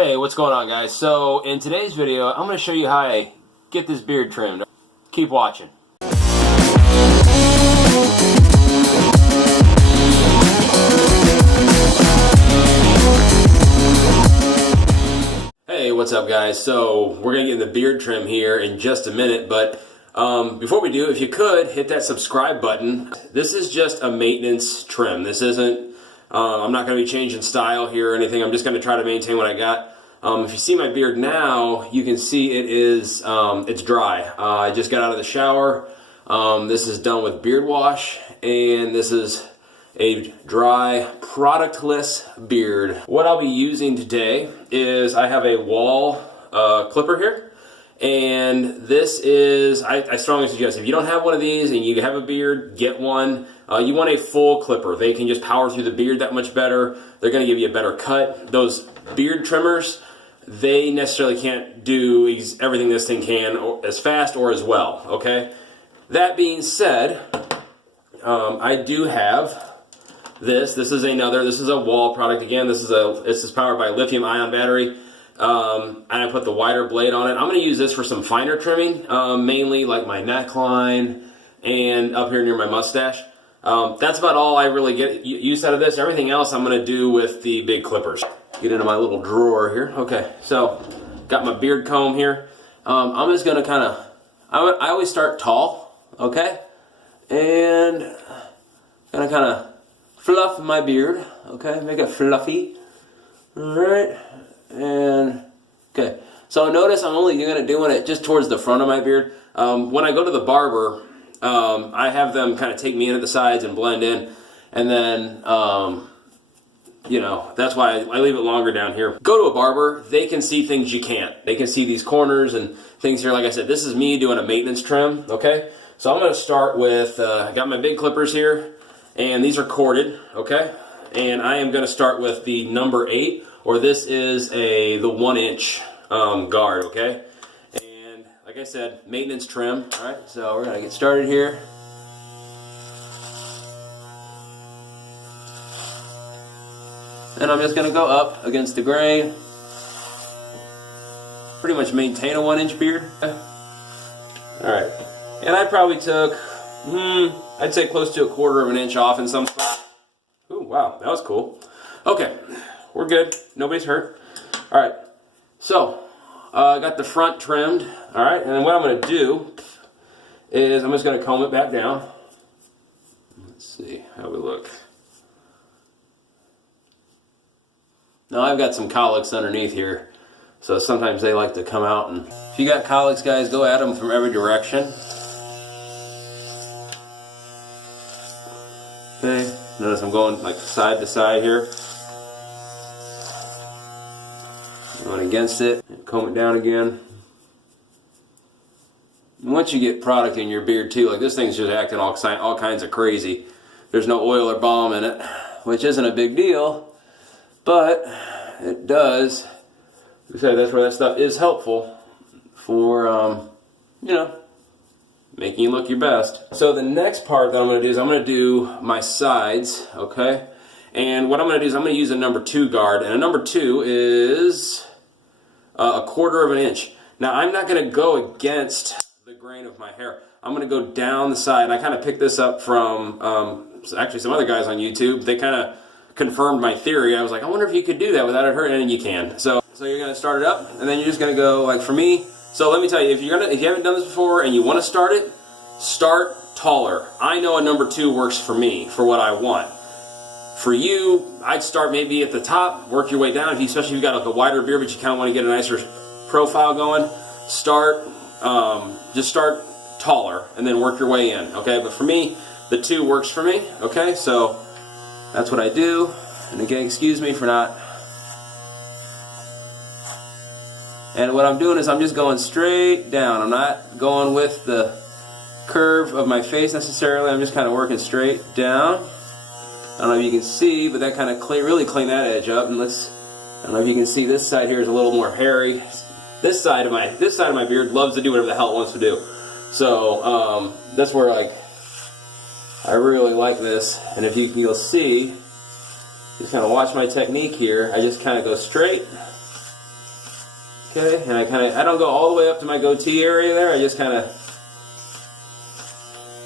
Hey, what's going on, guys? So in today's video, I'm going to show you how I get this beard trimmed. Keep watching. Hey, what's up, guys? So we're going to get the beard trim here in just a minute, but before we do, if you could, hit that subscribe button. This is just a maintenance trim. This isn't, I'm not going to be changing style here or anything. I'm just going to try to maintain what I got. If you see my beard now, you can see it is, it's dry. I just got out of the shower. This is done with beard wash, and this is a dry, productless beard. What I'll be using today is I have a wall clipper here. And this is, I strongly suggest, if you don't have one of these and you have a beard, get one. You want a full clipper. They can just power through the beard that much better. They're going to give you a better cut. Those beard trimmers, they necessarily can't do everything this thing can as fast or as well, okay? That being said, I do have this. This is a wall product again. This is powered by lithium ion battery. And I put the wider blade on it. I'm going to use this for some finer trimming, mainly like my neckline and up here near my mustache. That's about all I really get use out of this. Everything else I'm going to do with the big clippers. Get into my little drawer here. Okay, so got my beard comb here. I'm just going to kind of, I always start tall, okay? And going to kind of fluff my beard, okay? Make it fluffy. All right. And okay, so notice I'm only going to doing it just towards the front of my beard. When I go to the barber, I have them kind of take me in at the sides and blend in, and then you know, that's why I leave it longer down here. Go to a barber, they can see things you can't. They can see these corners and things here. Like I said, this is me doing a maintenance trim. Okay, so I'm going to start with I got my big clippers here, and these are corded. Okay, and I am going to start with the number 8. Or this is the 1-inch guard, okay? And like I said, maintenance trim. All right, so we're gonna get started here. And I'm just gonna go up against the grain. Pretty much maintain a 1-inch beard. All right, and I probably took, I'd say close to 1/4 of an inch off in some spots. Ooh, wow, that was cool. Okay. We're good. Nobody's hurt. All right. So, I got the front trimmed. All right. And then what I'm going to do is I'm just going to comb it back down. Let's see how we look. Now, I've got some cowlicks underneath here. So sometimes they like to come out. And if you got cowlicks, guys, go at them from every direction. Okay. Notice I'm going like side to side here. Going against it, comb it down again. And once you get product in your beard too, like this thing's just acting all kinds of crazy. There's no oil or balm in it, which isn't a big deal, but it does. That's where that stuff is helpful for, you know, making you look your best. So the next part that I'm going to do is I'm going to do my sides, okay? And what I'm going to do is I'm going to use a number 2 guard, and a number 2 is 1/4 of an inch. Now I'm not going to go against the grain of my hair. I'm going to go down the side, and I kind of picked this up from actually some other guys on YouTube. They kind of confirmed my theory. I was like, I wonder if you could do that without it hurting, and you can. So you're going to start it up, and then you're just going to go like for me. So let me tell you, if you haven't done this before and you want to start it, start taller. I know a number 2 works for me for what I want. For you, I'd start maybe at the top, work your way down. Especially if you've got like a wider beard, but you kind of want to get a nicer profile going, just start taller and then work your way in, okay? But for me, the 2 works for me, okay? So that's what I do. And again, excuse me for not. And what I'm doing is I'm just going straight down. I'm not going with the curve of my face necessarily. I'm just kind of working straight down. I don't know if you can see, but that kind of really clean that edge up. And I don't know if you can see, this side here is a little more hairy. This side of my beard loves to do whatever the hell it wants to do. So that's where like I really like this. And if you'll see, just kind of watch my technique here. I just kind of go straight Okay, and I don't go all the way up to my goatee area there. I just kind of,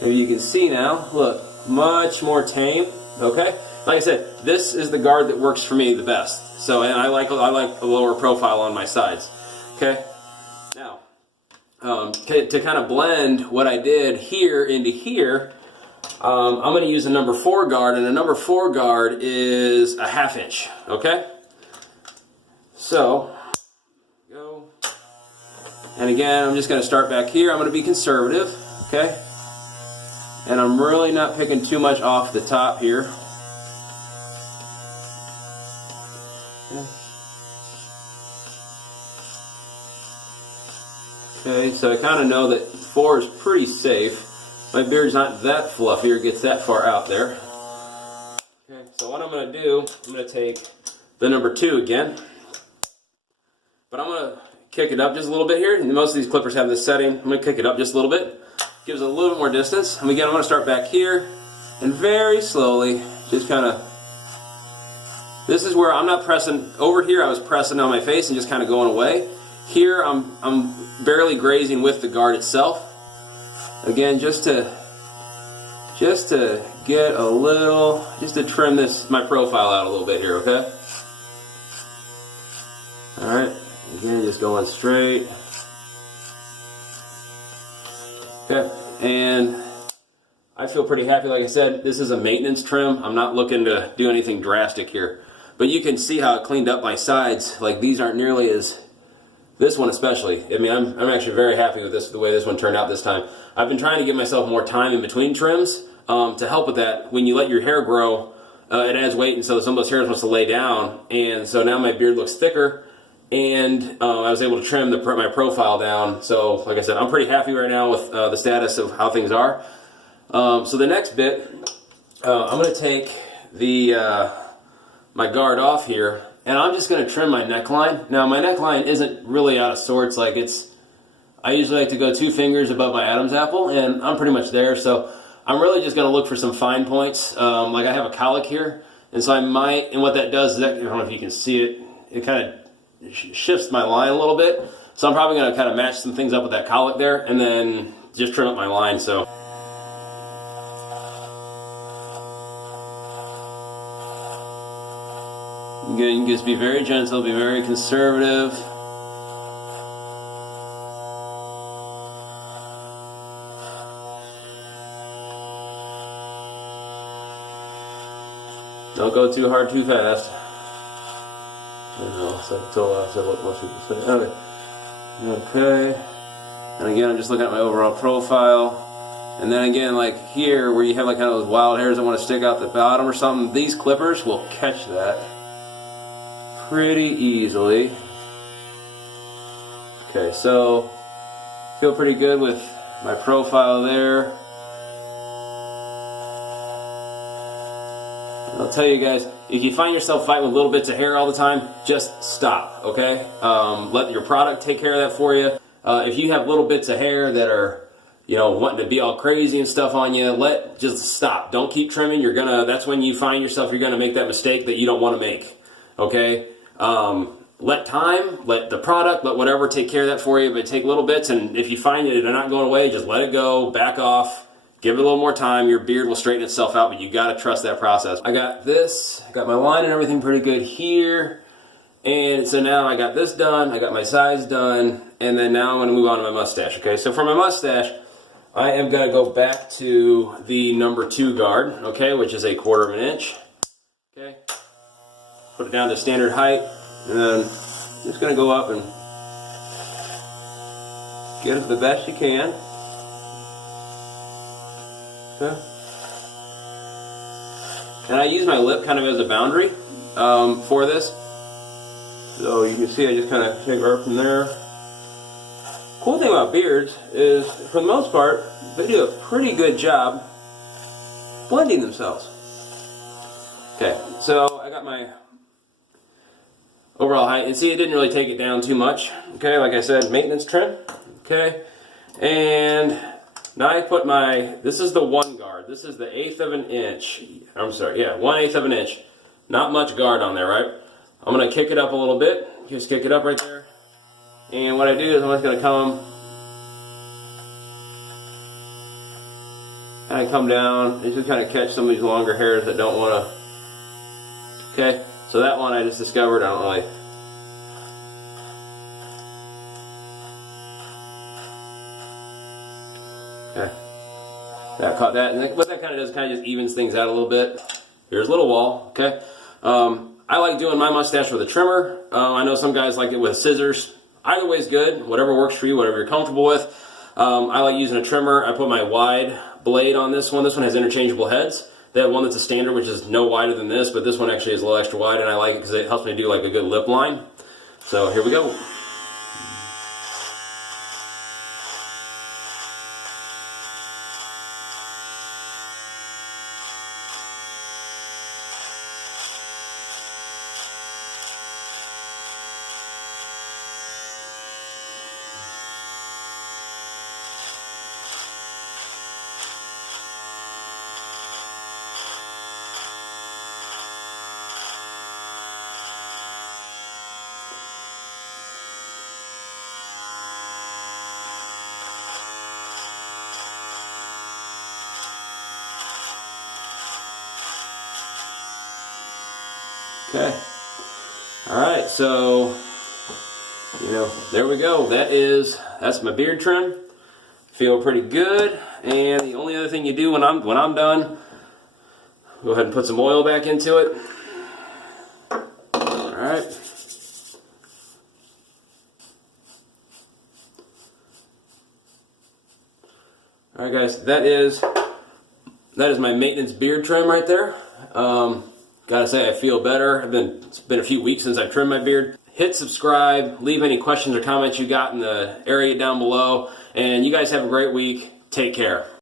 maybe you can see now, look, much more tame. Okay, like I said, this is the guard that works for me the best. So, and I like a lower profile on my sides. Okay, now to kind of blend what I did here into here, I'm going to use a number 4 guard, and a number 4 guard is a 1/2 inch. Okay, so go, and again, I'm just going to start back here. I'm going to be conservative. Okay, and I'm really not picking too much off the top here. Okay, so I kind of know that 4 is pretty safe. My beard's not that fluffy or gets that far out there. Okay, so what I'm going to do, I'm going to take the number 2 again. But I'm going to kick it up just a little bit here. Most of these clippers have this setting. I'm going to kick it up just a little bit. Gives it a little bit more distance. And again, I'm going to start back here. And very slowly, just kind of, this is where I'm not pressing. Over here, I was pressing on my face and just kind of going away. Here, I'm barely grazing with the guard itself. Again, just to get a little, just to trim my profile out a little bit here, okay? All right, again, just going straight. Okay, and I feel pretty happy. Like I said, this is a maintenance trim. I'm not looking to do anything drastic here. But you can see how it cleaned up my sides. Like, these aren't nearly as, this one especially. I mean, I'm actually very happy with this, the way this one turned out this time. I've been trying to give myself more time in between trims to help with that. When you let your hair grow, it adds weight, and so some of those hairs wants to lay down. And so now my beard looks thicker, and I was able to trim my profile down. So, like I said, I'm pretty happy right now with the status of how things are. So the next bit, I'm going to take my guard off here, and I'm just going to trim my neckline. Now, my neckline isn't really out of sorts. Like, I usually like to go 2 fingers above my Adam's apple, and I'm pretty much there. So I'm really just going to look for some fine points. Like, I have a cowlick here, and so I might, and what that does is that, I don't know if you can see it, it kind of shifts my line a little bit. So I'm probably going to kind of match some things up with that cowlick there, and then just trim up my line. So. Again, you can just be very gentle, be very conservative. Don't go too hard, too fast. I know, so what most people say. Okay. And again, I'm just looking at my overall profile. And then again, like here, where you have like kind of those wild hairs that want to stick out the bottom or something, these clippers will catch that pretty easily. Okay, so feel pretty good with my profile there. I'll tell you guys, if you find yourself fighting with little bits of hair all the time, just stop, okay? Let your product take care of that for you. If you have little bits of hair that are, wanting to be all crazy and stuff on you, just stop. Don't keep trimming. That's when you find yourself, you're gonna make that mistake that you don't want to make, okay? Let the product, let whatever take care of that for you, but take little bits, and if you find that they're not going away, just let it go, back off, give it a little more time. Your beard will straighten itself out, but you gotta trust that process. I got my line and everything pretty good here, and so now I got this done, I got my sides done, and then now I'm gonna move on to my mustache, okay? So for my mustache, I am gonna go back to the number 2 guard, okay, which is 1/4 inch, okay? Put it down to standard height, and then I'm just going to go up and get it the best you can. Okay. And I use my lip kind of as a boundary for this. So you can see I just kind of take right from there. Cool thing about beards is, for the most part, they do a pretty good job blending themselves. Okay, so I got my overall height, and see, it didn't really take it down too much. Okay, like I said, maintenance trim. Okay, and now I put this is the 1 guard. This is the 1/8 of an inch. I'm sorry, yeah, 1/8 of an inch. Not much guard on there, right? I'm gonna kick it up a little bit. Just kick it up right there. And what I do is I'm just going to come down and just kind of catch some of these longer hairs that don't want to. Okay, so that one I just discovered I don't really. Okay, that caught that, and what that kind of does kind of just evens things out a little bit. Here's a little wall. Okay, I like doing my mustache with a trimmer. I know some guys like it with scissors. Either way is good. Whatever works for you, whatever you're comfortable with. I like using a trimmer. I put my wide blade on this one. This one has interchangeable heads. They have one that's a standard, which is no wider than this, but this one actually is a little extra wide, and I like it because it helps me do like a good lip line. So here we go. Okay. All right, so there we go. That's my beard trim. Feel pretty good. And the only other thing you do when I'm done, go ahead and put some oil back into it. All right. All right, guys. That is my maintenance beard trim right there. Gotta say, I feel better. It's been a few weeks since I've trimmed my beard. Hit subscribe, leave any questions or comments you got in the area down below, and you guys have a great week. Take care.